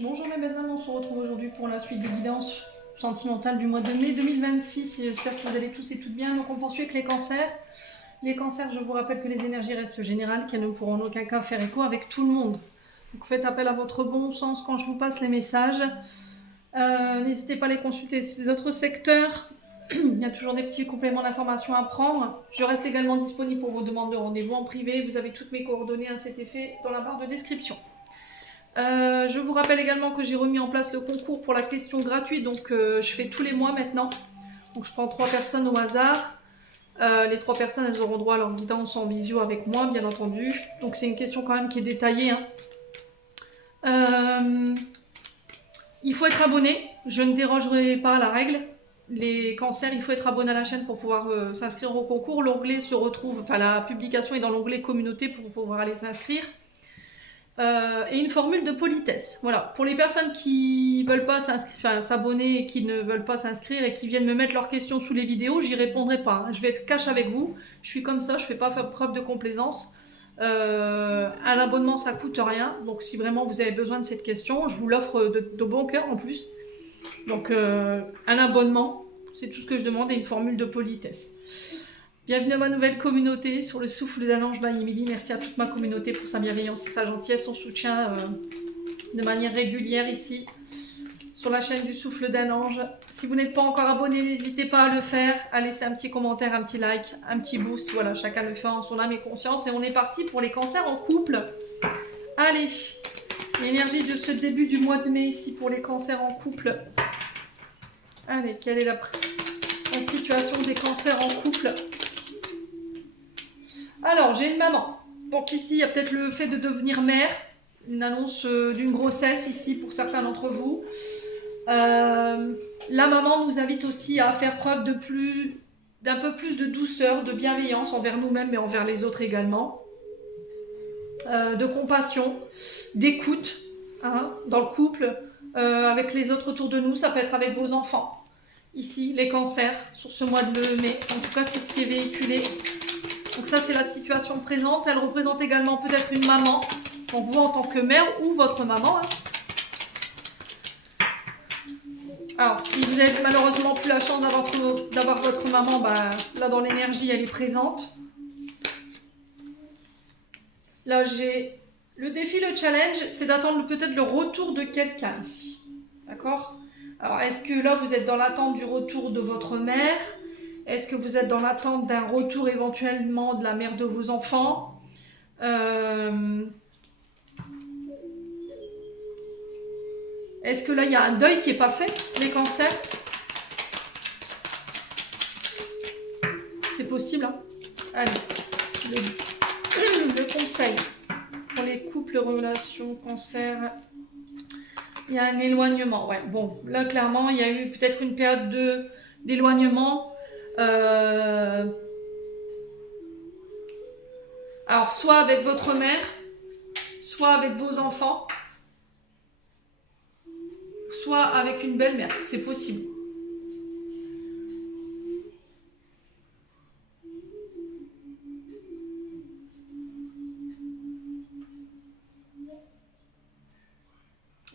Bonjour mes belles âmes, on se retrouve aujourd'hui pour la suite des guidances sentimentales du mois de mai 2026. J'espère que vous allez tous et toutes bien. Donc on poursuit avec les cancers. Les cancers, je vous rappelle que les énergies restent générales, qu'elles ne pourront en aucun cas faire écho avec tout le monde. Donc faites appel à votre bon sens quand je vous passe les messages. N'hésitez pas à les consulter ces autres secteurs. Il y a toujours des petits compléments d'informations à prendre. Je reste également disponible pour vos demandes de rendez-vous en privé. Vous avez toutes mes coordonnées à cet effet dans la barre de description. Je vous rappelle également que j'ai remis en place le concours pour la question gratuite, donc je fais tous les mois maintenant. Donc je prends 3 personnes au hasard. Les 3 personnes, elles auront droit à leur guidance en visio avec moi, bien entendu. Donc c'est une question quand même qui est détaillée. Il faut être abonné, je ne dérogerai pas à la règle. Les cancers, il faut être abonné à la chaîne pour pouvoir s'inscrire au concours. L'onglet se retrouve, enfin la publication est dans l'onglet communauté pour pouvoir aller s'inscrire. Et une formule de politesse. Voilà. Pour les personnes qui veulent pas s'abonner et qui ne veulent pas s'inscrire et qui viennent me mettre leurs questions sous les vidéos, j'y répondrai pas. Je vais être cash avec vous. Je suis comme ça, je fais pas faire preuve de complaisance. Un abonnement, ça coûte rien. Donc si vraiment vous avez besoin de cette question, je vous l'offre de bon cœur en plus. Donc un abonnement, c'est tout ce que je demande et une formule de politesse. Bienvenue à ma nouvelle communauté sur le souffle d'un ange by Emily. Merci à toute ma communauté pour sa bienveillance et sa gentillesse, son soutien de manière régulière ici sur la chaîne du souffle d'un ange. Si vous n'êtes pas encore abonné, n'hésitez pas à le faire, à laisser un petit commentaire, un petit like, un petit boost. Voilà, chacun le fait en son âme et conscience. Et on est parti pour les cancers en couple. Allez, l'énergie de ce début du mois de mai ici pour les cancers en couple. Allez, quelle est la situation des cancers en couple? Alors, j'ai une maman. Donc ici, il y a peut-être le fait de devenir mère, une annonce d'une grossesse ici pour certains d'entre vous. La maman nous invite aussi à faire preuve d'un peu plus de douceur, de bienveillance envers nous-mêmes mais envers les autres également. De compassion, d'écoute dans le couple, avec les autres autour de nous. Ça peut être avec vos enfants. Ici, les cancers, sur ce mois de mai. En tout cas, c'est ce qui est véhiculé. Donc ça, c'est la situation présente. Elle représente également peut-être une maman. Donc vous, en tant que mère ou votre maman. Alors, si vous n'avez malheureusement plus la chance d'avoir votre maman, bah, là, dans l'énergie, elle est présente. Là, j'ai le défi, le challenge, c'est d'attendre peut-être le retour de quelqu'un ici. D'accord? Alors, est-ce que là, vous êtes dans l'attente du retour de votre mère? Est-ce que vous êtes dans l'attente d'un retour éventuellement de la mère de vos enfants? Est-ce que là, il y a un deuil qui n'est pas fait, les cancers? C'est possible, hein? Allez, le conseil pour les couples, relations, cancer. Il y a un éloignement, ouais. Bon, là, clairement, il y a eu peut-être une période d'éloignement. Alors, soit avec votre mère, soit avec vos enfants, soit avec une belle-mère. C'est possible.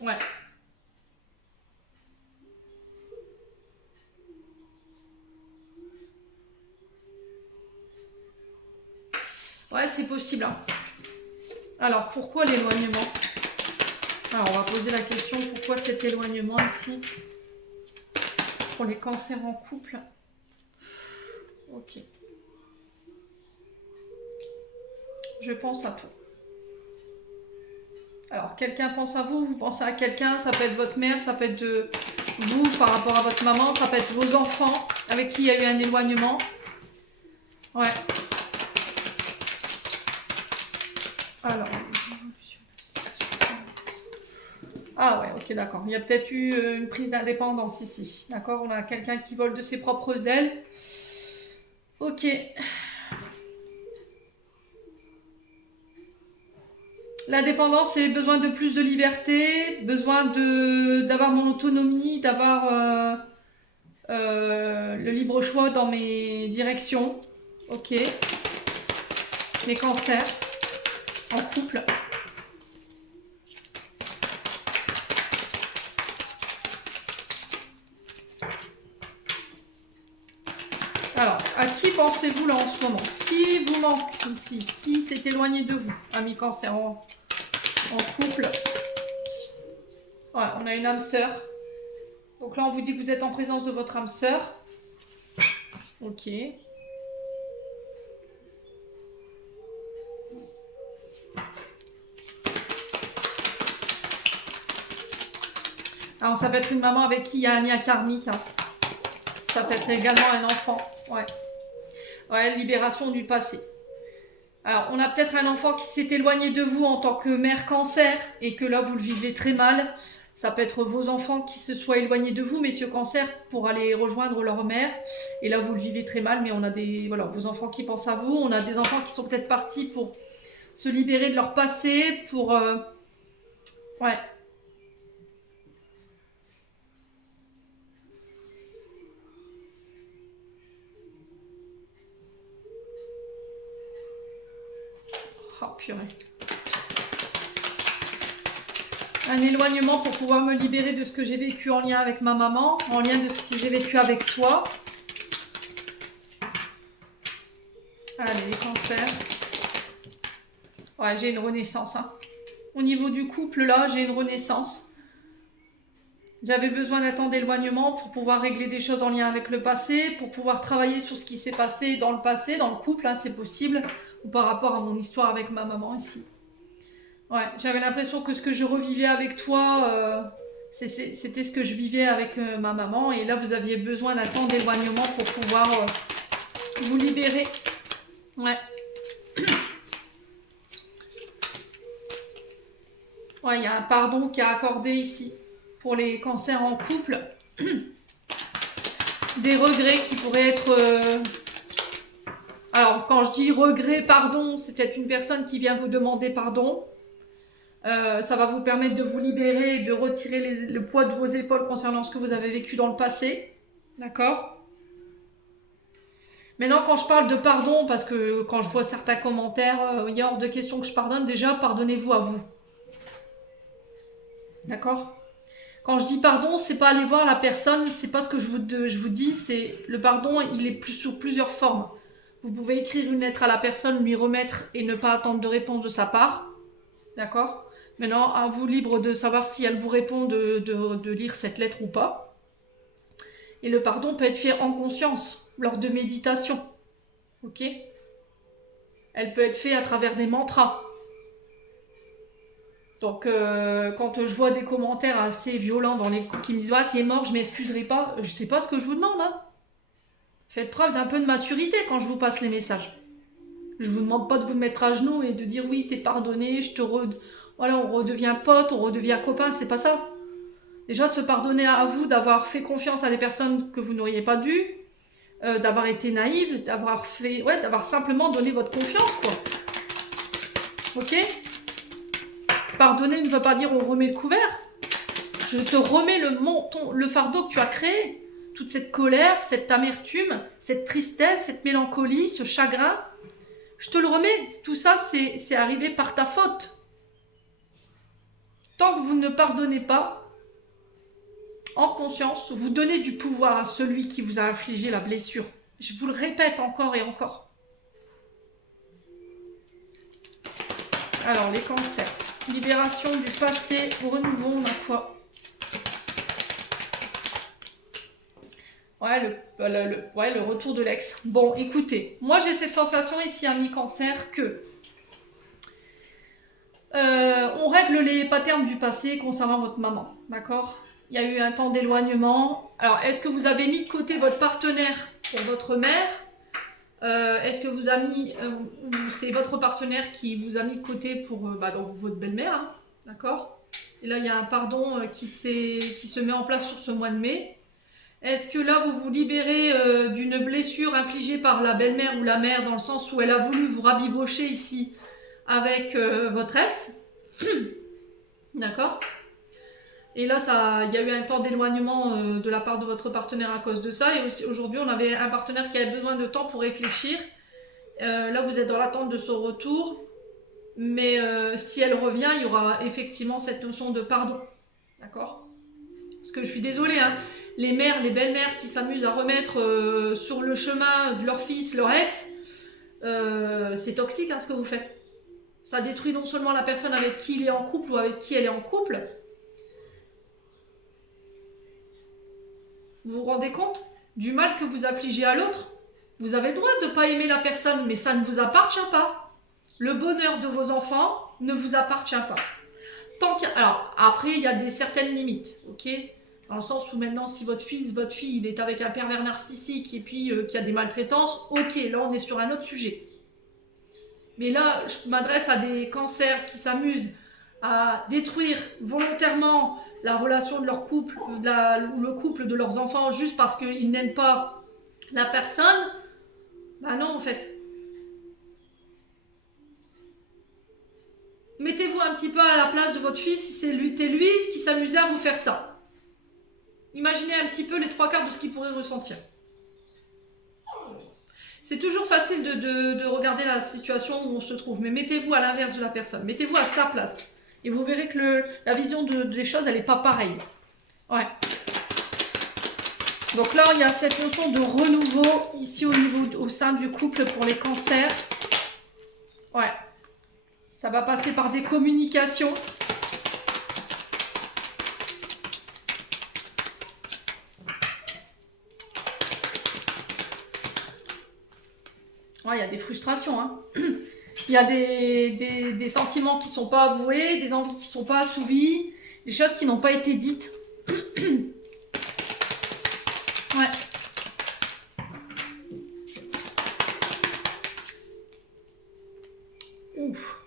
Ouais. Ouais, c'est possible. Hein. Alors, pourquoi l'éloignement? Alors, on va poser la question, pourquoi cet éloignement ici? Pour les cancers en couple. Ok. Je pense à toi. Alors, quelqu'un pense à vous, vous pensez à quelqu'un, ça peut être votre mère, ça peut être vous par rapport à votre maman, ça peut être vos enfants avec qui il y a eu un éloignement. Ouais. Alors. Ah ouais, ok, d'accord. Il y a peut-être eu une prise d'indépendance ici. D'accord, on a quelqu'un qui vole de ses propres ailes. Ok. L'indépendance, c'est besoin de plus de liberté, besoin d'avoir mon autonomie, d'avoir le libre choix dans mes directions. Ok. Les cancers en couple. Alors, à qui pensez-vous là en ce moment? Qui vous manque ici? Qui s'est éloigné de vous? Ami Cancer en couple. Ouais, on a une âme sœur. Donc là, on vous dit que vous êtes en présence de votre âme sœur. Ok. Alors, ça peut être une maman avec qui il y a un lien karmique. Hein. Ça peut être également un enfant. Ouais. Ouais, libération du passé. Alors, on a peut-être un enfant qui s'est éloigné de vous en tant que mère cancer et que là, vous le vivez très mal. Ça peut être vos enfants qui se soient éloignés de vous, messieurs cancer, pour aller rejoindre leur mère. Et là, vous le vivez très mal, mais on a voilà, vos enfants qui pensent à vous. On a des enfants qui sont peut-être partis pour se libérer de leur passé, pour... ouais. Oh, purée. Un éloignement pour pouvoir me libérer de ce que j'ai vécu en lien avec ma maman, en lien de ce que j'ai vécu avec toi. Allez, les cancers. Ouais, j'ai une renaissance. Hein. Au niveau du couple, là, j'ai une renaissance. J'avais besoin d'un temps d'éloignement pour pouvoir régler des choses en lien avec le passé, pour pouvoir travailler sur ce qui s'est passé, dans le couple, hein, c'est possible, ou par rapport à mon histoire avec ma maman ici. Ouais, j'avais l'impression que ce que je revivais avec toi, c'était ce que je vivais avec ma maman, et là, vous aviez besoin d'un temps d'éloignement pour pouvoir vous libérer. Ouais. Ouais, il y a un pardon qui est accordé ici pour les cancers en couple. Des regrets qui pourraient être... Alors, quand je dis regret, pardon, c'est peut-être une personne qui vient vous demander pardon. Ça va vous permettre de vous libérer et de retirer le poids de vos épaules concernant ce que vous avez vécu dans le passé. D'accord? Maintenant, quand je parle de pardon, parce que quand je vois certains commentaires, il y a hors de question que je pardonne, déjà, pardonnez-vous à vous. D'accord? Quand je dis pardon, c'est pas aller voir la personne, c'est pas ce que je vous dis, c'est le pardon, il est sur plusieurs formes. Vous pouvez écrire une lettre à la personne, lui remettre et ne pas attendre de réponse de sa part. D'accord? Maintenant, à vous libre de savoir si elle vous répond de lire cette lettre ou pas. Et le pardon peut être fait en conscience, lors de méditation. Ok? Elle peut être fait à travers des mantras. Donc, quand je vois des commentaires assez violents qui me disent ah, c'est mort, je m'excuserai pas, je sais pas ce que je vous demande. Hein. Faites preuve d'un peu de maturité quand je vous passe les messages. Je vous demande pas de vous mettre à genoux et de dire oui, t'es pardonné, voilà, on redevient pote, on redevient copain, c'est pas ça. Déjà, se pardonner à vous d'avoir fait confiance à des personnes que vous n'auriez pas dû, d'avoir été naïve, d'avoir simplement donné votre confiance, quoi. Ok? Pardonner ne veut pas dire on remet le couvert. Je te remets le fardeau que tu as créé. Toute cette colère, cette amertume, cette tristesse, cette mélancolie, ce chagrin. Je te le remets. Tout ça, c'est arrivé par ta faute. Tant que vous ne pardonnez pas, en conscience, vous donnez du pouvoir à celui qui vous a infligé la blessure. Je vous le répète encore et encore. Alors, les cancers. Libération du passé, renouveau, on a quoi? Ouais, le retour de l'ex. Bon, écoutez, moi j'ai cette sensation ici, ami cancer, que on règle les patterns du passé concernant votre maman, d'accord? Il y a eu un temps d'éloignement. Alors, est-ce que vous avez mis de côté votre partenaire pour votre mère? Est-ce que vous avez mis, ou c'est votre partenaire qui vous a mis de côté pour donc votre belle-mère, hein, d'accord? Et là, il y a un pardon qui se met en place sur ce mois de mai. Est-ce que là, vous vous libérez d'une blessure infligée par la belle-mère ou la mère, dans le sens où elle a voulu vous rabibocher ici avec votre ex? D'accord? Et là, il y a eu un temps d'éloignement de la part de votre partenaire à cause de ça. Et aussi, aujourd'hui, on avait un partenaire qui avait besoin de temps pour réfléchir. Là, vous êtes dans l'attente de son retour. Mais si elle revient, il y aura effectivement cette notion de pardon. D'accord? Parce que je suis désolée, hein, les mères, les belles-mères qui s'amusent à remettre sur le chemin de leur fils, leur ex, c'est toxique hein, ce que vous faites. Ça détruit non seulement la personne avec qui il est en couple ou avec qui elle est en couple. Vous vous rendez compte du mal que vous affligez à l'autre? Vous avez le droit de ne pas aimer la personne, mais ça ne vous appartient pas. Le bonheur de vos enfants ne vous appartient pas. Alors, après, il y a certaines limites, ok? Dans le sens où maintenant, si votre fils, votre fille, il est avec un pervers narcissique et puis qu'il y a des maltraitances, ok, là, on est sur un autre sujet. Mais là, je m'adresse à des cancers qui s'amusent à détruire volontairement la relation de leur couple, ou le couple de leurs enfants, juste parce qu'ils n'aiment pas la personne. Bah non, en fait. Mettez-vous un petit peu à la place de votre fils si c'est lui qui s'amusait à vous faire ça. Imaginez un petit peu les 3/4 de ce qu'il pourrait ressentir. C'est toujours facile de regarder la situation où on se trouve, mais mettez-vous à l'inverse de la personne. Mettez-vous à sa place. Et vous verrez que la vision des choses, elle n'est pas pareille. Ouais. Donc là, il y a cette notion de renouveau ici au sein du couple pour les cancers. Ouais. Ça va passer par des communications. Ouais, il y a des frustrations. Hein. Il y a des sentiments qui ne sont pas avoués, des envies qui ne sont pas assouvies, des choses qui n'ont pas été dites. Ouais. Ouf.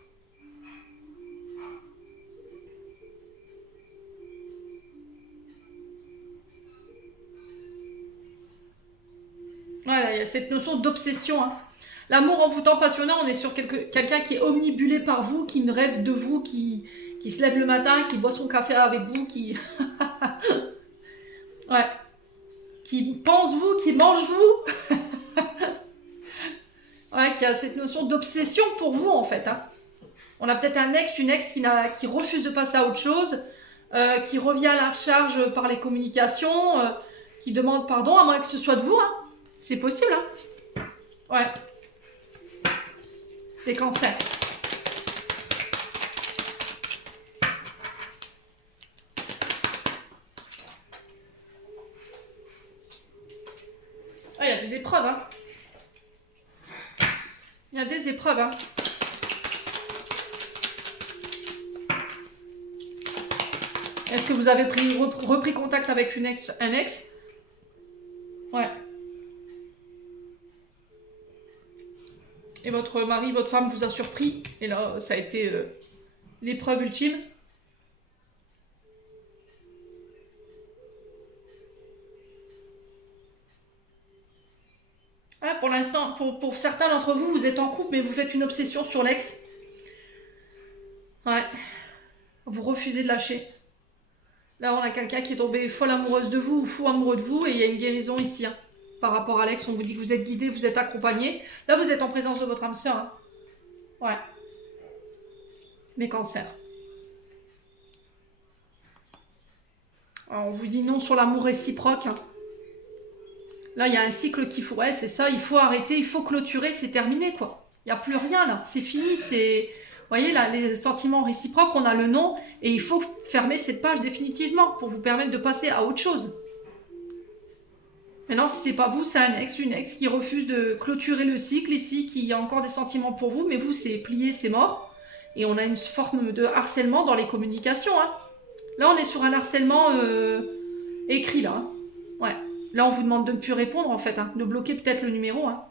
Voilà, il y a cette notion d'obsession. Hein. L'amour envoûtant passionnant, on est sur quelqu'un qui est omnibulé par vous, qui ne rêve de vous, qui se lève le matin, qui boit son café avec vous, qui... ouais. Qui pense vous, qui mange vous. Ouais, qui a cette notion d'obsession pour vous, en fait. Hein. On a peut-être un ex, une ex qui refuse de passer à autre chose, qui revient à la charge par les communications, qui demande pardon, à moins que ce soit de vous. Hein. C'est possible, hein. Ouais. Des cancers. Ah, il y a des épreuves, hein. Il y a des épreuves, hein. Est-ce que vous avez repris contact avec un ex? Ouais. Et votre mari, votre femme vous a surpris. Et là, ça a été l'épreuve ultime. Ah, pour l'instant, pour certains d'entre vous, vous êtes en couple, mais vous faites une obsession sur l'ex. Ouais. Vous refusez de lâcher. Là, on a quelqu'un qui est tombé folle amoureuse de vous ou fou amoureux de vous, et il y a une guérison ici. Hein. Par rapport à l'ex, on vous dit que vous êtes guidé, vous êtes accompagné. Là, vous êtes en présence de votre âme sœur. Hein. Ouais. Mais cancer. Alors, on vous dit non sur l'amour réciproque. Hein. Là, il y a un cycle qu'il faut... Ouais, c'est ça, il faut arrêter, il faut clôturer, c'est terminé, quoi. Il n'y a plus rien, là. C'est fini, c'est... Vous voyez, là, les sentiments réciproques, on a le nom, et il faut fermer cette page définitivement pour vous permettre de passer à autre chose. Maintenant, si c'est pas vous, c'est un ex, une ex qui refuse de clôturer le cycle ici, qui a encore des sentiments pour vous, mais vous, c'est plié, c'est mort. Et on a une forme de harcèlement dans les communications. Hein. Là, on est sur un harcèlement écrit, là. Hein. Ouais. Là, on vous demande de ne plus répondre, en fait. Hein. De bloquer peut-être le numéro. Hein.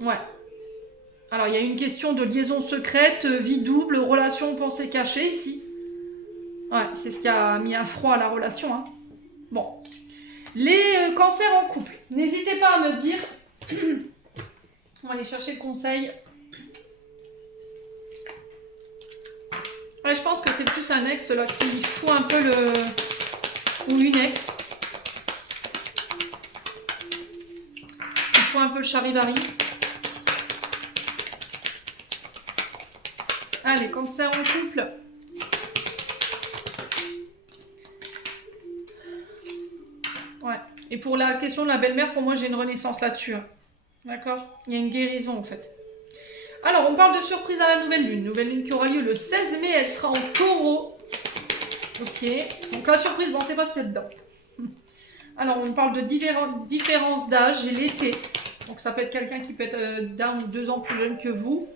Ouais. Alors, il y a une question de liaison secrète, vie double, relation pensée cachée, ici. Ouais, c'est ce qui a mis un froid à la relation. Hein. Bon. Les cancers en couple. N'hésitez pas à me dire... On va aller chercher le conseil. Ouais, je pense que c'est plus un ex là qui fout un peu le... Ou une ex. Qui fout un peu le charivari. Ah, les cancers en couple. Et pour la question de la belle-mère, pour moi, j'ai une renaissance là-dessus. Hein. D'accord? Il y a une guérison, en fait. Alors, on parle de surprise à la nouvelle lune. Nouvelle lune qui aura lieu le 16 mai, elle sera en taureau. Ok. Donc, la surprise, bon, c'est pas ce qu'il y a dedans. Alors, on parle de différence d'âge. J'ai l'été. Donc, ça peut être quelqu'un qui peut être d'1 ou 2 ans plus jeune que vous.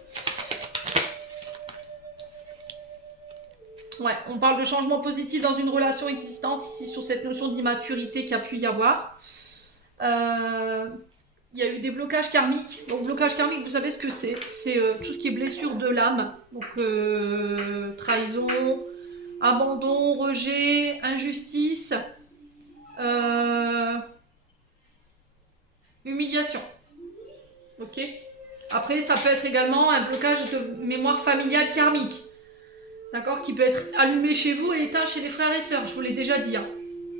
Ouais, on parle de changement positif dans une relation existante, ici sur cette notion d'immaturité qu'il y a pu y avoir. Il y a eu des blocages karmiques. Donc, blocage karmique, vous savez ce que c'est? C'est tout ce qui est blessure de l'âme. Donc, trahison, abandon, rejet, injustice, humiliation. Ok? Après, ça peut être également un blocage de mémoire familiale karmique. D'accord? Qui peut être allumé chez vous et éteint chez les frères et sœurs. Je vous l'ai déjà dit. Hein.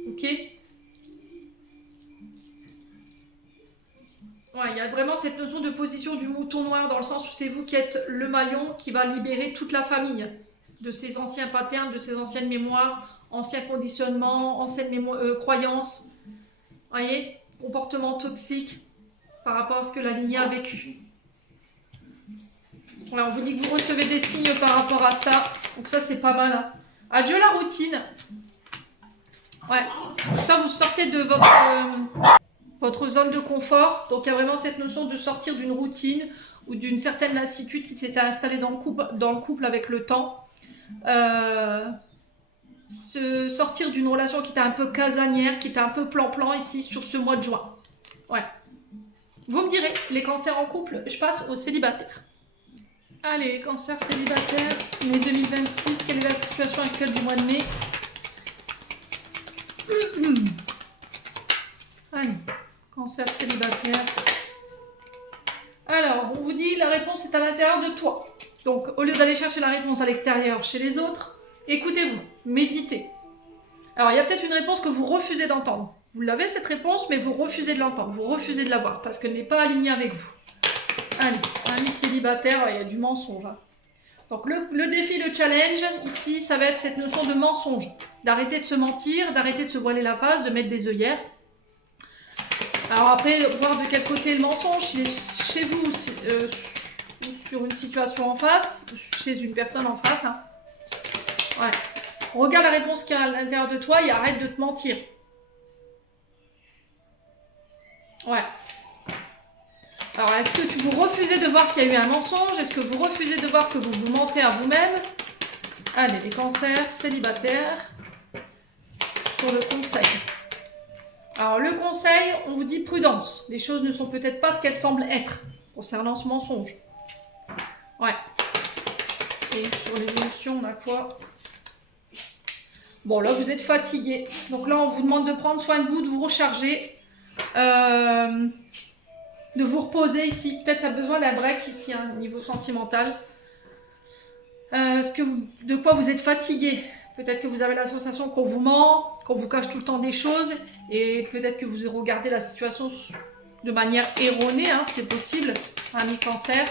Ok? Ouais, il y a vraiment cette notion de position du mouton noir dans le sens où c'est vous qui êtes le maillon qui va libérer toute la famille de ses anciens patterns, de ses anciennes mémoires, anciens conditionnements, anciennes croyances. Voyez? Comportements toxiques par rapport à ce que la lignée a vécu. Ouais, on vous dit que vous recevez des signes par rapport à ça. Donc ça, c'est pas mal. Hein. Adieu la routine. Ouais. Donc ça, vous sortez de votre zone de confort. Donc il y a vraiment cette notion de sortir d'une routine ou d'une certaine lassitude qui s'était installée dans le couple avec le temps. Sortir d'une relation qui était un peu casanière, qui était un peu plan-plan ici sur ce mois de juin. Ouais. Vous me direz, les cancers en couple, je passe aux célibataires. Allez, cancer célibataire, mai 2026, quelle est la situation actuelle du mois de mai? Allez, cancer célibataire. Alors, on vous dit la réponse est à l'intérieur de toi. Donc, au lieu d'aller chercher la réponse à l'extérieur chez les autres, écoutez-vous, méditez. Alors, il y a peut-être une réponse que vous refusez d'entendre. Vous l'avez cette réponse, mais vous refusez de l'entendre, vous refusez de l'avoir parce qu'elle n'est pas alignée avec vous. Allez, ami célibataire, il y a du mensonge. Hein. Donc le défi, le challenge, ici, ça va être cette notion de mensonge. D'arrêter de se mentir, d'arrêter de se voiler la face, de mettre des œillères. Alors après, voir de quel côté le mensonge, s'il est chez vous, sur une situation en face, chez une personne en face. Hein. Ouais. Regarde la réponse qu'il y a à l'intérieur de toi et arrête de te mentir. Ouais. Alors, est-ce que vous refusez de voir qu'il y a eu un mensonge? Est-ce que vous refusez de voir que vous vous mentez à vous-même? Allez, les cancers célibataires sur le conseil. Alors, le conseil, on vous dit prudence. Les choses ne sont peut-être pas ce qu'elles semblent être concernant ce mensonge. Ouais. Et sur l'évolution, on a quoi? Bon, là, vous êtes fatigué. Donc là, on vous demande de prendre soin de vous, de vous recharger. De vous reposer ici. Peut-être tu as besoin d'un break ici, hein, au niveau sentimental. De quoi vous êtes fatigué? Peut-être que vous avez la sensation qu'on vous ment, qu'on vous cache tout le temps des choses. Et peut-être que vous regardez la situation de manière erronée. Hein, c'est possible, ami cancer.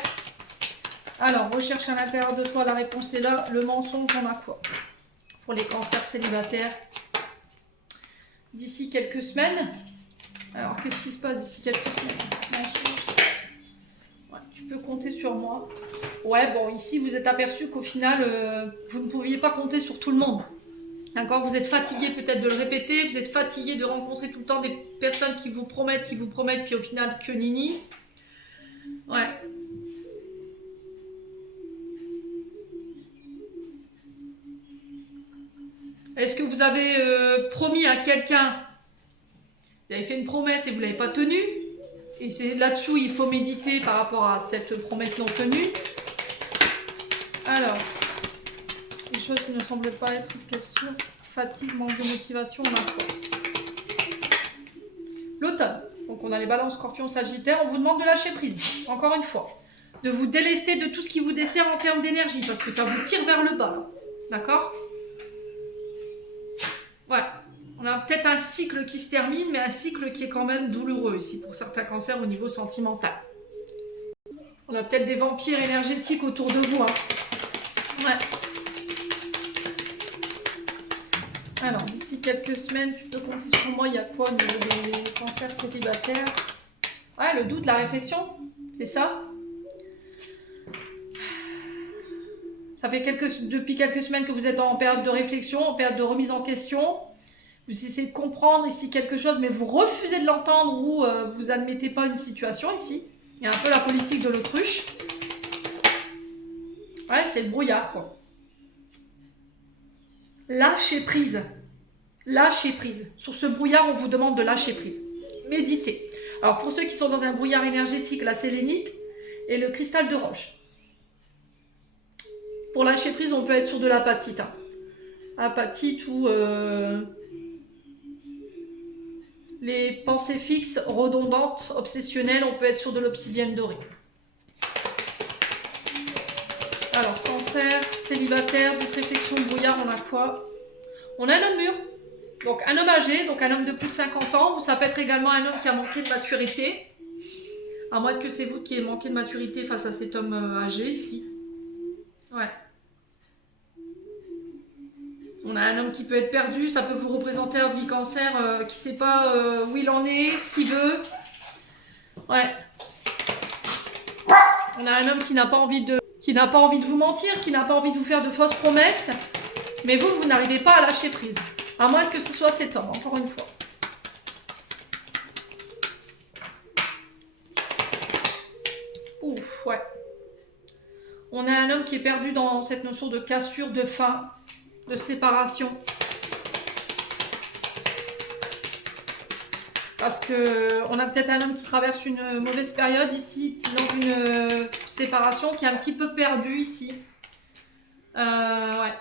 Alors, recherche à l'intérieur de toi, la réponse est là. Le mensonge, on a quoi? Pour les cancers célibataires. D'ici quelques semaines. Alors, qu'est-ce qui se passe d'ici quelques semaines? Ouais, tu peux compter sur moi. Ouais, bon, ici, vous êtes aperçu qu'au final, vous ne pouviez pas compter sur tout le monde. D'accord? Vous êtes fatigué peut-être de le répéter, vous êtes fatigué de rencontrer tout le temps des personnes qui vous promettent, puis au final, que nini. Ouais. Est-ce que vous avez promis à quelqu'un? Vous avez fait une promesse et vous ne l'avez pas tenue. Et c'est là-dessous il faut méditer par rapport à cette promesse non tenue. Alors, les choses ne semblent pas être ce qu'elles sont. Fatigue, manque de motivation, on a quoi? L'automne. Donc on a les balances, scorpions, sagittaires. On vous demande de lâcher prise, encore une fois. De vous délester de tout ce qui vous dessert en termes d'énergie, parce que ça vous tire vers le bas. D'accord? Ouais. On a peut-être un cycle qui se termine, mais un cycle qui est quand même douloureux ici pour certains cancers au niveau sentimental. On a peut-être des vampires énergétiques autour de vous. Hein. Ouais. Alors, d'ici quelques semaines, tu peux compter sur moi. Il y a quoi au niveau des cancers célibataires? Ouais, le doute, la réflexion, c'est ça. Ça fait depuis quelques semaines que vous êtes en période de réflexion, en période de remise en question. Vous essayez de comprendre ici quelque chose, mais vous refusez de l'entendre ou vous admettez pas une situation ici. Il y a un peu la politique de l'autruche. Ouais, c'est le brouillard, quoi. Lâchez prise. Lâchez prise. Sur ce brouillard, on vous demande de lâcher prise. Méditez. Alors, pour ceux qui sont dans un brouillard énergétique, la sélénite et le cristal de roche. Pour lâcher prise, on peut être sur de l'apatite. Hein. Apatite ou les pensées fixes, redondantes, obsessionnelles, on peut être sur de l'obsidienne dorée. Alors, cancer, célibataire, doute, réflexion, brouillard, on a quoi? On a un homme mûr. Donc, un homme âgé, donc un homme de plus de 50 ans. Ça peut être également un homme qui a manqué de maturité. À moins que c'est vous qui ayez manqué de maturité face à cet homme âgé ici. Ouais. On a un homme qui peut être perdu, ça peut vous représenter un cancer qui ne sait pas où il en est, ce qu'il veut. Ouais. On a un homme qui n'a pas envie de vous mentir, qui n'a pas envie de vous faire de fausses promesses. Mais vous n'arrivez pas à lâcher prise. À moins que ce soit cet homme, encore une fois. Ouf, ouais. On a un homme qui est perdu dans cette notion de cassure, de fin, de séparation. Parce que on a peut-être un homme qui traverse une mauvaise période ici, dans une séparation, qui est un petit peu perdu ici. Ouais.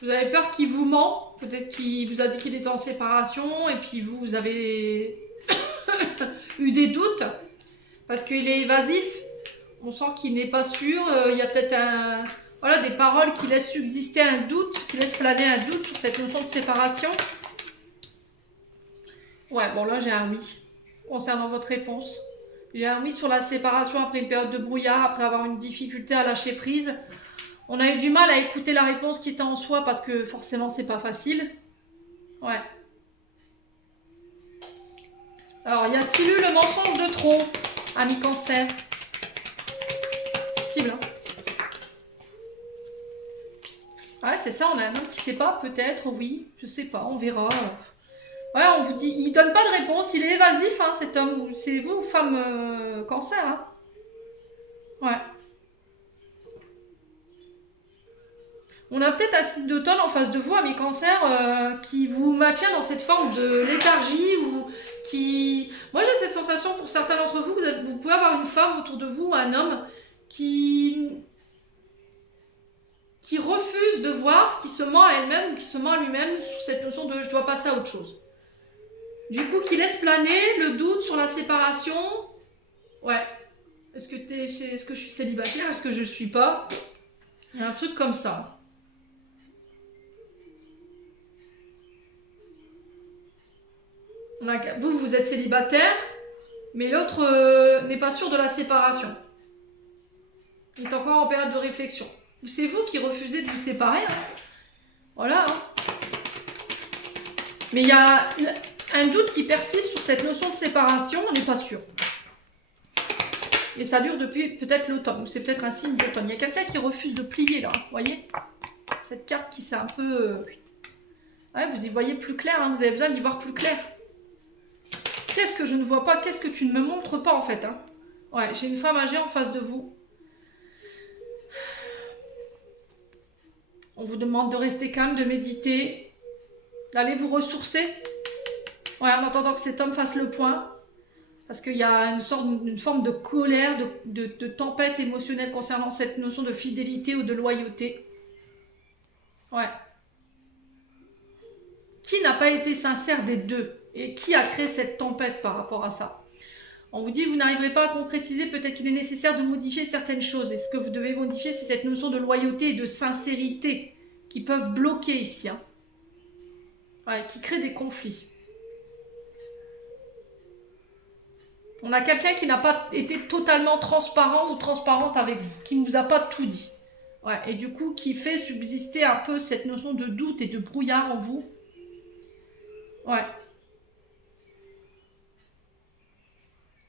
Vous avez peur qu'il vous ment. Peut-être qu'il vous a dit qu'il était en séparation et puis vous avez eu des doutes. Parce qu'il est évasif. On sent qu'il n'est pas sûr. Il y a peut-être des paroles qui laissent subsister un doute, qui laissent planer un doute sur cette notion de séparation. Ouais, bon là j'ai un oui concernant votre réponse. J'ai un oui sur la séparation après une période de brouillard, après avoir une difficulté à lâcher prise. On a eu du mal à écouter la réponse qui était en soi parce que forcément c'est pas facile. Ouais. Alors, y a-t-il eu le mensonge de trop, ami cancer? Possible, hein. Ouais, c'est ça, on a un homme qui sait pas, peut-être, oui, je sais pas, on verra. Ouais, on vous dit, il donne pas de réponse, il est évasif, hein, cet homme. C'est vous, femme cancer, hein. Ouais. On a peut-être un signe d'automne en face de vous, ami cancer, qui vous maintient dans cette forme de léthargie ou qui... Moi, j'ai cette sensation pour certains d'entre vous, vous pouvez avoir une femme autour de vous, un homme qui refuse de voir, qui se ment à elle-même ou qui se ment à lui-même sur cette notion de « je dois passer à autre chose ». Du coup, qui laisse planer le doute sur la séparation. Ouais. Est-ce que je suis célibataire? Est-ce que je ne suis pas? Il y a un truc comme ça. Vous êtes célibataire, mais l'autre n'est pas sûr de la séparation. Il est encore en période de réflexion. C'est vous qui refusez de vous séparer. Hein. Voilà. Hein. Mais il y a un doute qui persiste sur cette notion de séparation, on n'est pas sûr. Et ça dure depuis peut-être l'automne, ou c'est peut-être un signe d'automne. Il y a quelqu'un qui refuse de plier là, vous voyez? Cette carte qui s'est un peu... Ouais, vous y voyez plus clair, hein, vous avez besoin d'y voir plus clair. Qu'est-ce que je ne vois pas? Qu'est-ce que tu ne me montres pas en fait, hein? Ouais, j'ai une femme âgée en face de vous. On vous demande de rester calme, de méditer, d'aller vous ressourcer. Ouais, en attendant que cet homme fasse le point. Parce qu'il y a une forme de colère, de tempête émotionnelle concernant cette notion de fidélité ou de loyauté. Ouais. Qui n'a pas été sincère des deux? Et qui a créé cette tempête par rapport à ça? On vous dit, vous n'arriverez pas à concrétiser, peut-être qu'il est nécessaire de modifier certaines choses. Et ce que vous devez modifier, c'est cette notion de loyauté et de sincérité qui peuvent bloquer ici. Hein. Ouais, qui crée des conflits. On a quelqu'un qui n'a pas été totalement transparent ou transparente avec vous, qui ne vous a pas tout dit. Ouais, et du coup, qui fait subsister un peu cette notion de doute et de brouillard en vous. Ouais.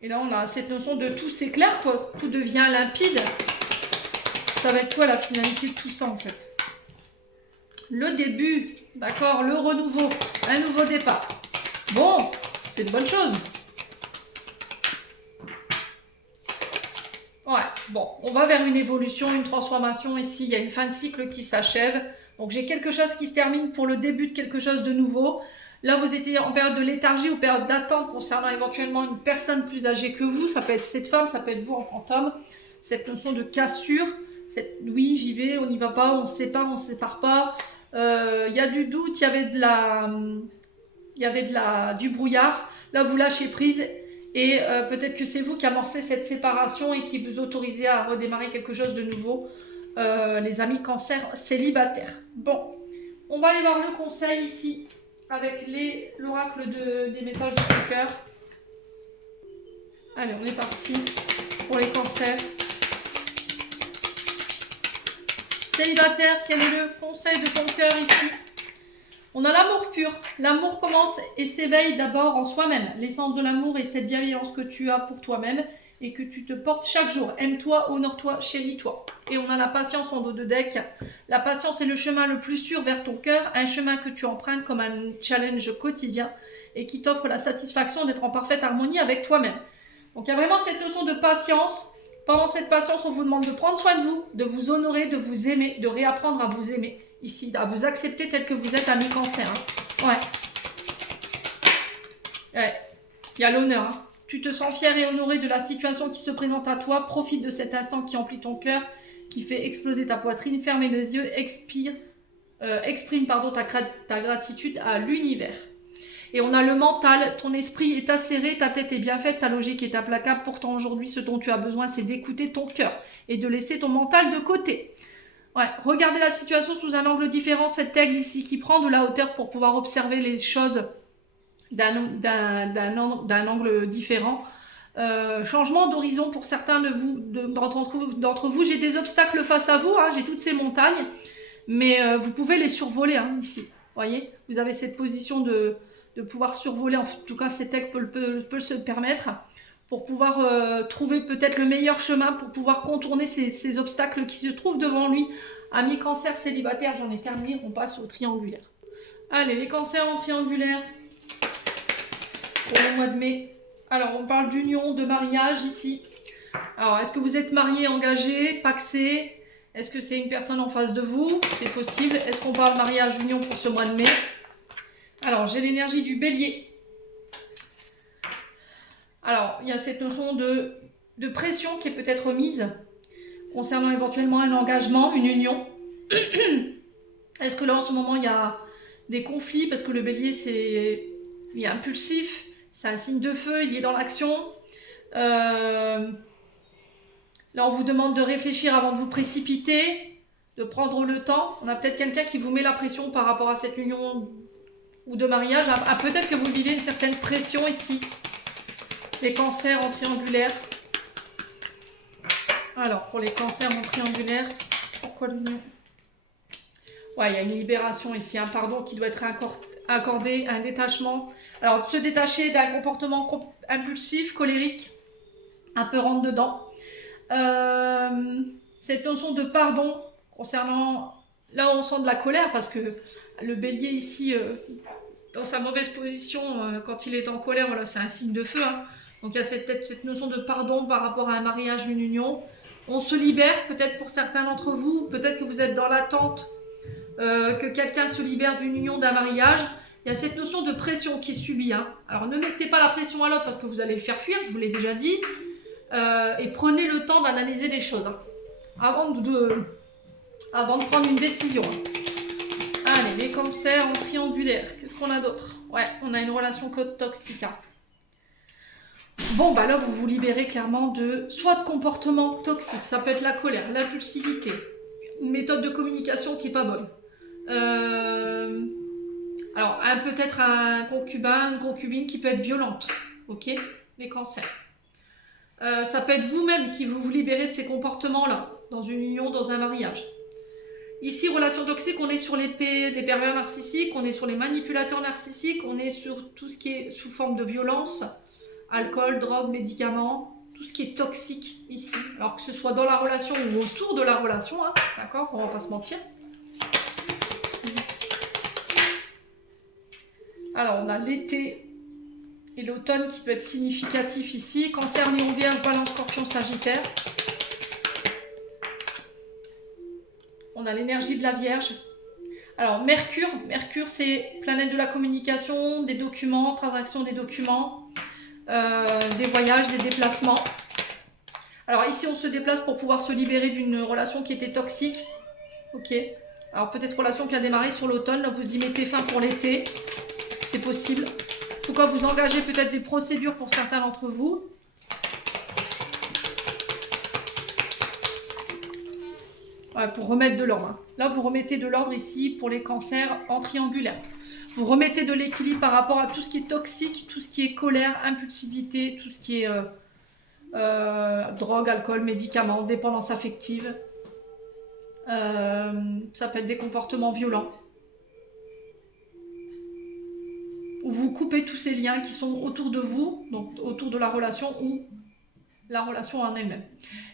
Et là, on a cette notion de tout s'éclaire, quoi. Tout devient limpide. Ça va être quoi la finalité de tout ça, en fait? Le début, d'accord, le renouveau, un nouveau départ. Bon, c'est une bonne chose. Ouais, bon, on va vers une évolution, une transformation ici. Il y a une fin de cycle qui s'achève. Donc j'ai quelque chose qui se termine pour le début de quelque chose de nouveau. Là, vous étiez en période de léthargie ou période d'attente concernant éventuellement une personne plus âgée que vous. Ça peut être cette femme, ça peut être vous en fantôme. Cette notion de cassure. Oui, j'y vais, on n'y va pas, on se sépare, on se sépare pas. Il y a du doute, il y avait du brouillard. Là, vous lâchez prise. Et peut-être que c'est vous qui amorcez cette séparation et qui vous autorisez à redémarrer quelque chose de nouveau. Les amis cancer célibataires. Bon, on va aller voir le conseil ici avec l'oracle des messages de ton cœur. Allez, on est parti pour les cancers. Célibataire, quel est le conseil de ton cœur ici? On a l'amour pur. L'amour commence et s'éveille d'abord en soi-même. L'essence de l'amour est cette bienveillance que tu as pour toi-même et que tu te portes chaque jour. Aime-toi, honore-toi, chéris-toi. Et on a la patience en dos de deck. La patience est le chemin le plus sûr vers ton cœur, un chemin que tu empruntes comme un challenge quotidien et qui t'offre la satisfaction d'être en parfaite harmonie avec toi-même. Donc il y a vraiment cette notion de patience. Pendant cette patience, on vous demande de prendre soin de vous, de vous honorer, de vous aimer, de réapprendre à vous aimer. Ici, à vous accepter tel que vous êtes, ami cancer. Hein. Ouais. Il y a l'honneur. Hein. Tu te sens fier et honoré de la situation qui se présente à toi. Profite de cet instant qui emplit ton cœur, qui fait exploser ta poitrine. Ferme les yeux, exprime ta gratitude à l'univers. Et on a le mental, ton esprit est acéré, ta tête est bien faite, ta logique est implacable. Pourtant aujourd'hui, ce dont tu as besoin, c'est d'écouter ton cœur et de laisser ton mental de côté. Ouais, regardez la situation sous un angle différent, cette aigle ici qui prend de la hauteur pour pouvoir observer les choses d'un angle différent. Changement d'horizon pour certains d'entre vous. J'ai des obstacles face à vous, hein, j'ai toutes ces montagnes, mais vous pouvez les survoler hein, ici. Voyez, vous avez cette position de pouvoir survoler, en tout cas cet aigle peut se permettre, pour pouvoir trouver peut-être le meilleur chemin pour pouvoir contourner ces obstacles qui se trouvent devant lui. Amis cancer célibataire, j'en ai terminé, on passe au triangulaire. Allez, les cancers en triangulaire pour le mois de mai. Alors, on parle d'union, de mariage ici. Alors, est-ce que vous êtes marié, engagé, paxé? Est-ce que c'est une personne en face de vous? C'est possible. Est-ce qu'on parle mariage, union pour ce mois de mai? Alors, j'ai l'énergie du bélier. Alors, il y a cette notion de pression qui est peut-être mise concernant éventuellement un engagement, une union. Est-ce que là, en ce moment, il y a des conflits? Parce que le bélier, il est impulsif, c'est un signe de feu, il est dans l'action. Là, on vous demande de réfléchir avant de vous précipiter, de prendre le temps. On a peut-être quelqu'un qui vous met la pression par rapport à cette union ou de mariage. Peut-être que vous vivez une certaine pression ici. Les cancers en triangulaire. Alors, pour les cancers en triangulaire, pourquoi l'union? Ouais, il y a une libération ici, un pardon qui doit être accordé, un détachement. Alors, de se détacher d'un comportement impulsif, colérique, un peu rentre dedans. Cette notion de pardon concernant... Là, on sent de la colère parce que le bélier ici, dans sa mauvaise position, quand il est en colère, voilà, c'est un signe de feu. Hein. Donc, il y a peut-être cette notion de pardon par rapport à un mariage, une union. On se libère, peut-être pour certains d'entre vous, peut-être que vous êtes dans l'attente que quelqu'un se libère d'une union, d'un mariage. Il y a cette notion de pression qui est subie. Hein. Alors, ne mettez pas la pression à l'autre parce que vous allez le faire fuir, je vous l'ai déjà dit. Et prenez le temps d'analyser les choses hein, avant de prendre une décision. Allez, les cancers en triangulaire. Qu'est-ce qu'on a d'autre? Ouais, on a une relation toxique. Hein. Bon, bah là, vous vous libérez clairement de soit de comportement toxique, ça peut être la colère, l'impulsivité, une méthode de communication qui n'est pas bonne. Alors, peut-être un concubin, une concubine qui peut être violente, ok? Les cancers. Ça peut être vous-même qui vous libérez de ces comportements-là, dans une union, dans un mariage. Ici, relation toxique, on est sur les pervers narcissiques, on est sur les manipulateurs narcissiques, on est sur tout ce qui est sous forme de violence, alcool, drogue, médicaments, tout ce qui est toxique ici. Alors que ce soit dans la relation ou autour de la relation, hein, d'accord, on va pas se mentir. Alors, on a l'été et l'automne qui peut être significatif ici. Cancer, Lion, Vierge, Balance, Scorpion, Sagittaire. On a l'énergie de la Vierge. Alors, Mercure c'est planète de la communication, des documents, transaction des documents, des voyages, des déplacements. Alors ici, on se déplace pour pouvoir se libérer d'une relation qui était toxique. Ok. Alors peut-être relation qui a démarré sur l'automne, là vous y mettez fin pour l'été. C'est possible. En tout cas, vous engagez peut-être des procédures pour certains d'entre vous. Ouais, pour remettre de l'ordre. Là, vous remettez de l'ordre ici pour les cancers en triangulaire. Vous remettez de l'équilibre par rapport à tout ce qui est toxique, tout ce qui est colère, impulsivité, tout ce qui est drogue, alcool, médicaments, dépendance affective. Ça peut être des comportements violents. Vous coupez tous ces liens qui sont autour de vous, donc autour de la relation ou la relation en elle-même.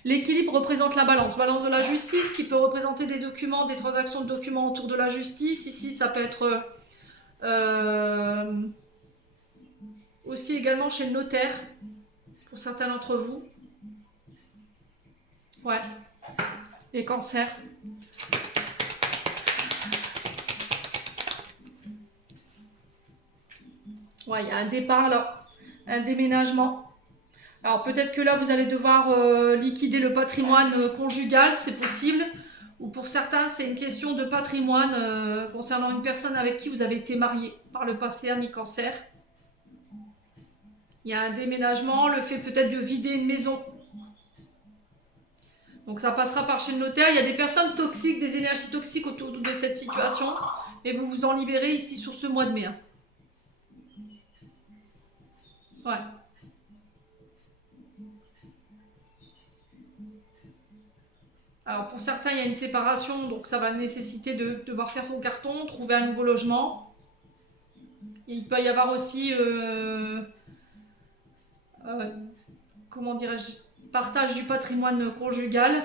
L'équilibre représente la balance. Balance de la justice qui peut représenter des documents, des transactions de documents autour de la justice. Ici, ça peut être aussi également chez le notaire, pour certains d'entre vous. Ouais. Les cancers. Ouais, il y a un départ là, un déménagement. Alors peut-être que là, vous allez devoir liquider le patrimoine conjugal, c'est possible. Ou pour certains, c'est une question de patrimoine concernant une personne avec qui vous avez été marié par le passé, ami cancer. Il y a un déménagement, le fait peut-être de vider une maison. Donc ça passera par chez le notaire. Il y a des personnes toxiques, des énergies toxiques autour de cette situation. Et vous vous en libérez ici sur ce mois de mai. Ouais. Alors pour certains, il y a une séparation, donc ça va nécessiter de devoir faire vos cartons, trouver un nouveau logement. Et il peut y avoir aussi, comment dirais-je, partage du patrimoine conjugal.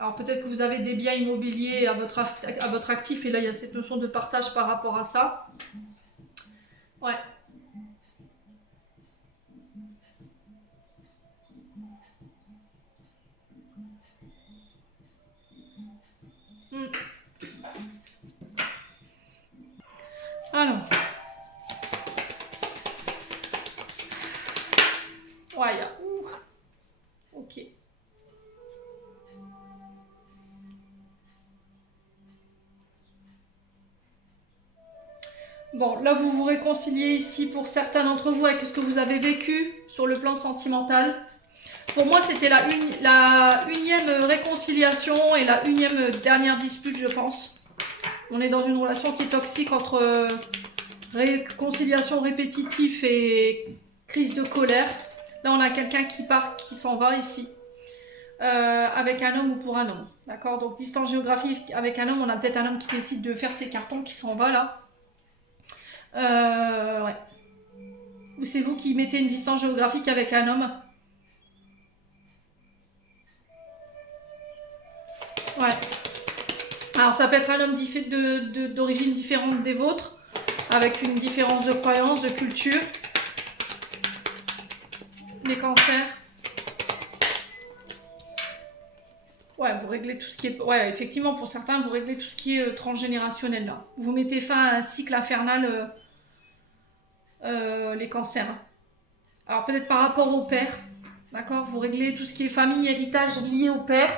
Alors peut-être que vous avez des biens immobiliers à votre actif, et là il y a cette notion de partage par rapport à ça. Ouais. Alors. Ouais, il y a... Ok. Bon, là vous vous réconciliez ici pour certains d'entre vous avec ce que vous avez vécu sur le plan sentimental. Pour moi, c'était la unième réconciliation et la unième dernière dispute, je pense. On est dans une relation qui est toxique entre réconciliation répétitive et crise de colère. Là, on a quelqu'un qui part, qui s'en va ici, avec un homme ou pour un homme. D'accord? Donc, distance géographique avec un homme, on a peut-être un homme qui décide de faire ses cartons, qui s'en va là. Ouais. Ou c'est vous qui mettez une distance géographique avec un homme. Ouais. Alors ça peut être un homme d'origine différente des vôtres, avec une différence de croyance, de culture. Les cancers. Ouais, vous réglez tout ce qui est... Ouais, effectivement, pour certains, vous réglez tout ce qui est transgénérationnel là. Vous mettez fin à un cycle infernal, les cancers. Alors peut-être par rapport au père, d'accord? Vous réglez tout ce qui est famille, héritage lié au père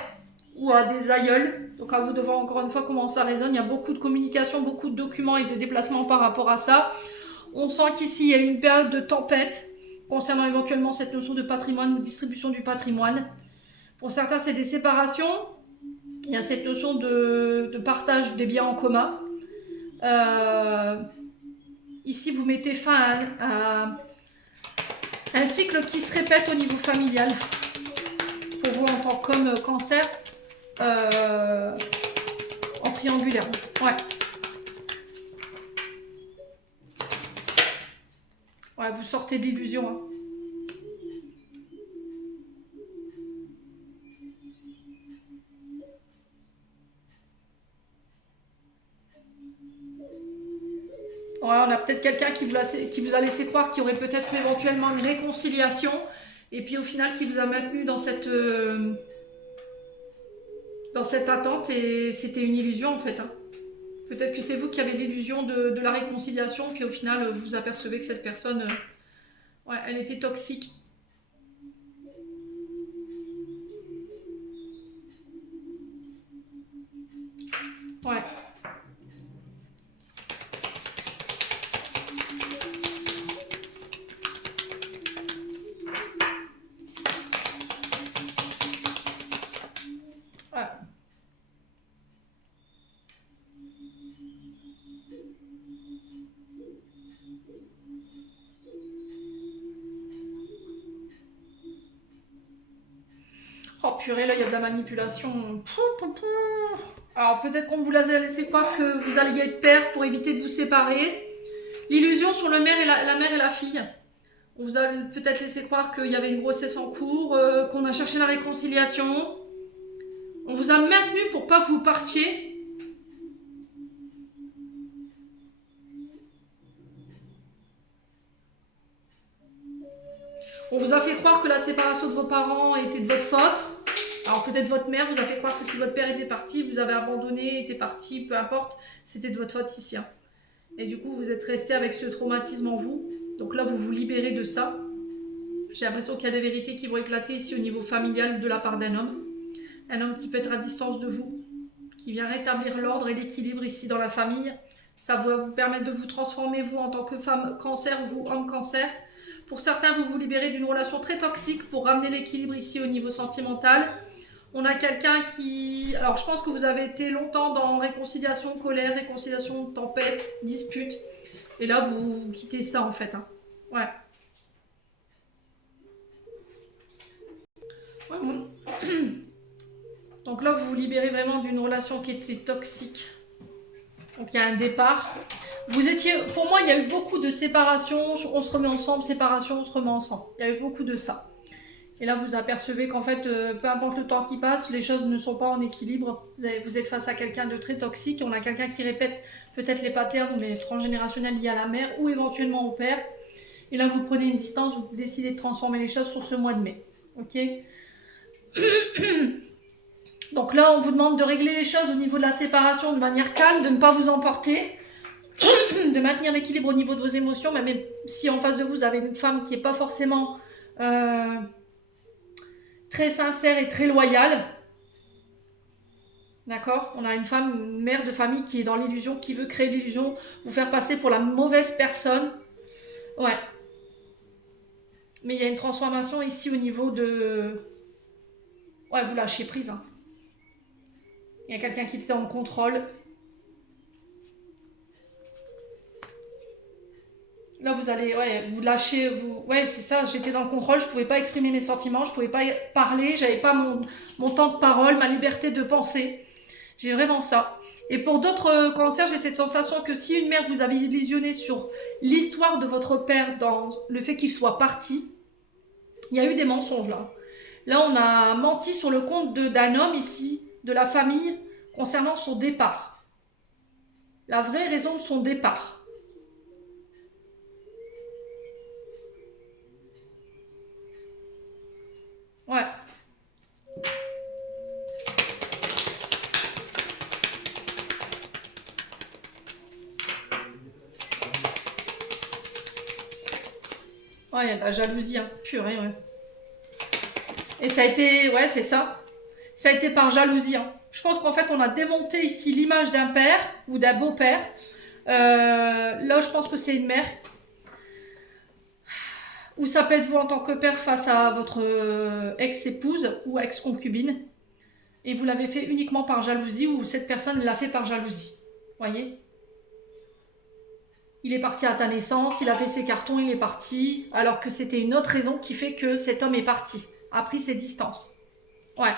ou à des aïeuls. Donc à vous de voir encore une fois comment ça résonne. Il y a beaucoup de communication, beaucoup de documents et de déplacements par rapport à ça. On sent qu'ici il y a une période de tempête concernant éventuellement cette notion de patrimoine ou distribution du patrimoine. Pour certains, c'est des séparations. Il y a cette notion de partage des biens en commun. Ici, vous mettez fin à un cycle qui se répète au niveau familial. Pour vous, en tant qu'homme cancer, en triangulaire. Ouais. Ouais, vous sortez d'illusion. Hein. Ouais, on a peut-être quelqu'un qui vous a laissé croire qu'il y aurait peut-être éventuellement une réconciliation. Et puis au final, qui vous a maintenu dans cette attente. Et c'était une illusion en fait. Hein. Peut-être que c'est vous qui avez l'illusion de la réconciliation. Puis au final, vous apercevez que cette personne, ouais, elle était toxique. Ouais. Ouais. Oh purée, là il y a de la manipulation. Alors peut-être qu'on vous a laissé croire que vous alliez être père pour éviter de vous séparer. L'illusion sur le mère et la mère et la fille. On vous a peut-être laissé croire qu'il y avait une grossesse en cours, qu'on a cherché la réconciliation. On vous a maintenu pour pas que vous partiez. On vous a fait croire que la séparation de vos parents était de votre faute. Alors peut-être votre mère vous a fait croire que si votre père était parti, vous avez abandonné, était parti, peu importe, c'était de votre faute ici. Hein. Et du coup, vous êtes resté avec ce traumatisme en vous. Donc là, vous vous libérez de ça. J'ai l'impression qu'il y a des vérités qui vont éclater ici au niveau familial de la part d'un homme. Un homme qui peut être à distance de vous, qui vient rétablir l'ordre et l'équilibre ici dans la famille. Ça va vous permettre de vous transformer, vous, en tant que femme cancer, vous, homme cancer. Pour certains, vous vous libérez d'une relation très toxique pour ramener l'équilibre ici au niveau sentimental. On a quelqu'un qui... Alors, je pense que vous avez été longtemps dans réconciliation, colère, réconciliation, tempête, dispute. Et là, vous quittez ça, en fait. Hein. Ouais. Ouais, bon. Donc là, vous vous libérez vraiment d'une relation qui était toxique. Donc, il y a un départ. Vous étiez... Pour moi, il y a eu beaucoup de séparations. On se remet ensemble, séparation, on se remet ensemble. Il y a eu beaucoup de ça. Et là, vous apercevez qu'en fait, peu importe le temps qui passe, les choses ne sont pas en équilibre. Vous êtes face à quelqu'un de très toxique. On a quelqu'un qui répète peut-être les patterns ou les transgénérationnels liés à la mère ou éventuellement au père. Et là, vous prenez une distance, vous décidez de transformer les choses sur ce mois de mai. Ok. Donc là, on vous demande de régler les choses au niveau de la séparation de manière calme, de ne pas vous emporter, de maintenir l'équilibre au niveau de vos émotions, même si en face de vous, vous avez une femme qui n'est pas forcément... très sincère et très loyale. D'accord. On a une femme, une mère de famille qui est dans l'illusion, qui veut créer l'illusion, vous faire passer pour la mauvaise personne. Ouais. Mais il y a une transformation ici au niveau de... Ouais, vous lâchez prise. Hein. Il y a quelqu'un qui était en contrôle. Là, vous allez, ouais, vous lâchez, vous... Ouais, c'est ça, j'étais dans le contrôle, je pouvais pas exprimer mes sentiments, je pouvais pas parler, j'avais pas mon temps de parole, ma liberté de penser. J'ai vraiment ça. Et pour d'autres cancers, j'ai cette sensation que si une mère vous avait illusionné sur l'histoire de votre père dans le fait qu'il soit parti, il y a eu des mensonges là. Là, on a menti sur le compte d'un homme ici, de la famille, concernant son départ. La vraie raison de son départ. Ouais. Ouais, il y a de la jalousie, hein. Purée, ouais. Et ça a été, ouais, c'est ça. Ça a été par jalousie. Hein. Je pense qu'en fait, on a démonté ici l'image d'un père ou d'un beau-père. Là, je pense que c'est une mère. Ou ça peut être vous en tant que père face à votre ex-épouse ou ex-concubine. Et vous l'avez fait uniquement par jalousie ou cette personne l'a fait par jalousie. Voyez ? Il est parti à ta naissance, il a fait ses cartons, il est parti. Alors que c'était une autre raison qui fait que cet homme est parti. A pris ses distances. Ouais.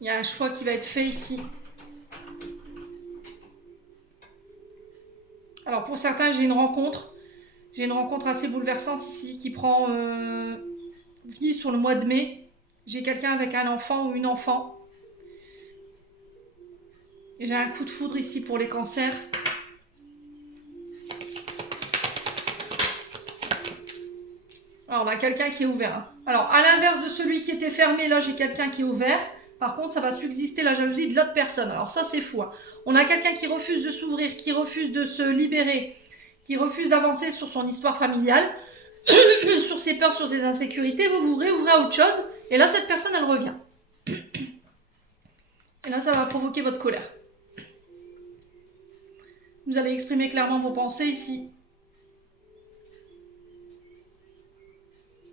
Il y a un choix qui va être fait ici. Alors pour certains, j'ai une rencontre. J'ai une rencontre assez bouleversante ici qui prend vie sur le mois de mai. J'ai quelqu'un avec un enfant ou une enfant. Et j'ai un coup de foudre ici pour les cancers. Alors, on a quelqu'un qui est ouvert. Hein. Alors, à l'inverse de celui qui était fermé, là, j'ai quelqu'un qui est ouvert. Par contre, ça va subsister la jalousie de l'autre personne. Alors ça, c'est fou. Hein. On a quelqu'un qui refuse de s'ouvrir, qui refuse de se libérer, qui refuse d'avancer sur son histoire familiale, sur ses peurs, sur ses insécurités. Vous vous réouvrez à autre chose. Et là, cette personne, elle revient. Et là, ça va provoquer votre colère. Vous allez exprimer clairement vos pensées ici.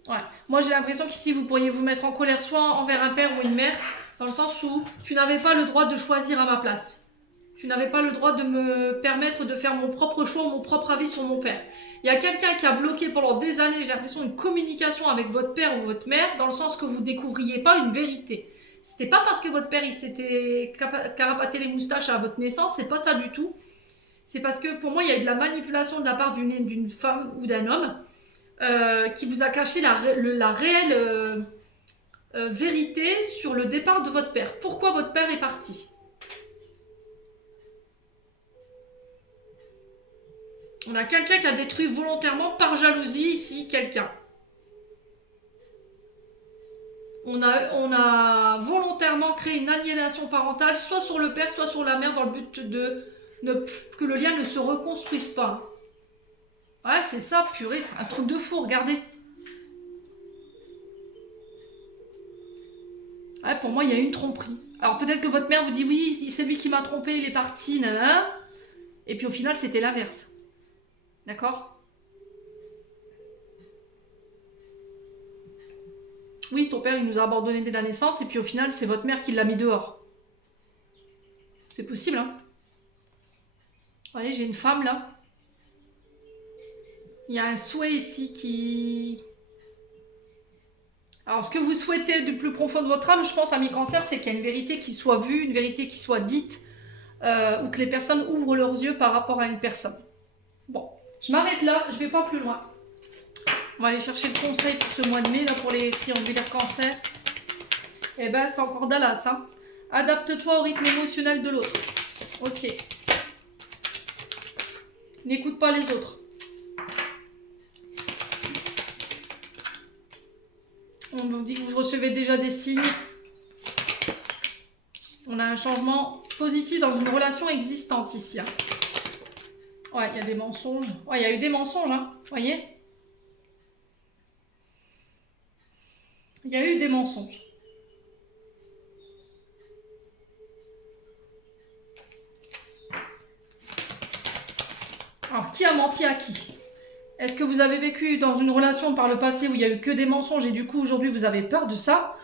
Ouais. Moi, j'ai l'impression qu'ici, vous pourriez vous mettre en colère soit envers un père ou une mère, dans le sens où tu n'avais pas le droit de choisir à ma place. Tu n'avais pas le droit de me permettre de faire mon propre choix, mon propre avis sur mon père. Il y a quelqu'un qui a bloqué pendant des années, j'ai l'impression, une communication avec votre père ou votre mère, dans le sens que vous ne découvriez pas une vérité. C'était pas parce que votre père il s'était carapaté les moustaches à votre naissance, c'est pas ça du tout. C'est parce que pour moi, il y a eu de la manipulation de la part d'une femme ou d'un homme qui vous a caché la réelle vérité sur le départ de votre père. Pourquoi votre père est parti? On a quelqu'un qui a détruit volontairement par jalousie ici, quelqu'un. On a volontairement créé une aliénation parentale, soit sur le père, soit sur la mère, dans le but que le lien ne se reconstruise pas. Ouais, c'est ça, purée, c'est un truc de fou, regardez. Ouais, pour moi, il y a une tromperie. Alors peut-être que votre mère vous dit, oui, c'est lui qui m'a trompé, il est parti, nanana. Et puis au final, c'était l'inverse. D'accord? Oui, ton père, il nous a abandonnés dès la naissance, et puis au final, c'est votre mère qui l'a mis dehors. C'est possible, hein? Vous voyez, j'ai une femme, là. Il y a un souhait ici qui... Alors, ce que vous souhaitez du plus profond de votre âme, je pense, ami cancer, c'est qu'il y a une vérité qui soit vue, une vérité qui soit dite, ou que les personnes ouvrent leurs yeux par rapport à une personne. Bon, je m'arrête là, je ne vais pas plus loin. On va aller chercher le conseil pour ce mois de mai, là, pour les triangulaires cancer. Eh ben, c'est encore Dallas, hein. Adapte-toi au rythme émotionnel de l'autre. Ok. N'écoute pas les autres. On vous dit que vous recevez déjà des signes. On a un changement positif dans une relation existante ici. Hein. Ouais, il y a des mensonges. Ouais, il y a eu des mensonges, hein. Vous voyez? Il y a eu des mensonges. Alors, qui a menti à qui? Est-ce que vous avez vécu dans une relation par le passé où il n'y a eu que des mensonges et du coup, aujourd'hui, vous avez peur de ça?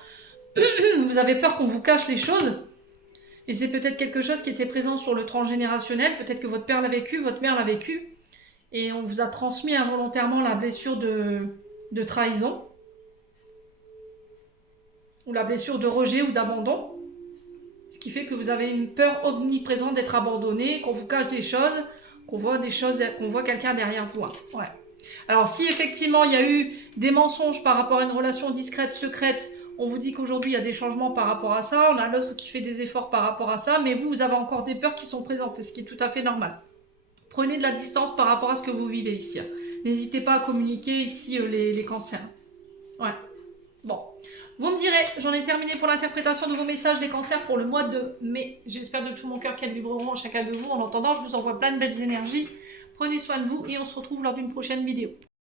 Vous avez peur qu'on vous cache les choses? Et c'est peut-être quelque chose qui était présent sur le transgénérationnel. Peut-être que votre père l'a vécu, votre mère l'a vécu. Et on vous a transmis involontairement la blessure de trahison. Ou la blessure de rejet ou d'abandon. Ce qui fait que vous avez une peur omniprésente d'être abandonné, qu'on vous cache des choses, qu'on voit des choses, qu'on voit quelqu'un derrière vous. Hein. Ouais. Alors si effectivement il y a eu des mensonges par rapport à une relation discrète, secrète, on vous dit qu'aujourd'hui il y a des changements par rapport à ça, on a l'autre qui fait des efforts par rapport à ça, mais vous avez encore des peurs qui sont présentes, ce qui est tout à fait normal. Prenez de la distance par rapport à ce que vous vivez ici. N'hésitez pas à communiquer ici les cancers. Ouais. Bon. Vous me direz, j'en ai terminé pour l'interprétation de vos messages des cancers pour le mois de mai. J'espère de tout mon cœur qu'elles vibreront chacun de vous. En attendant, je vous envoie plein de belles énergies. Prenez soin de vous et on se retrouve lors d'une prochaine vidéo.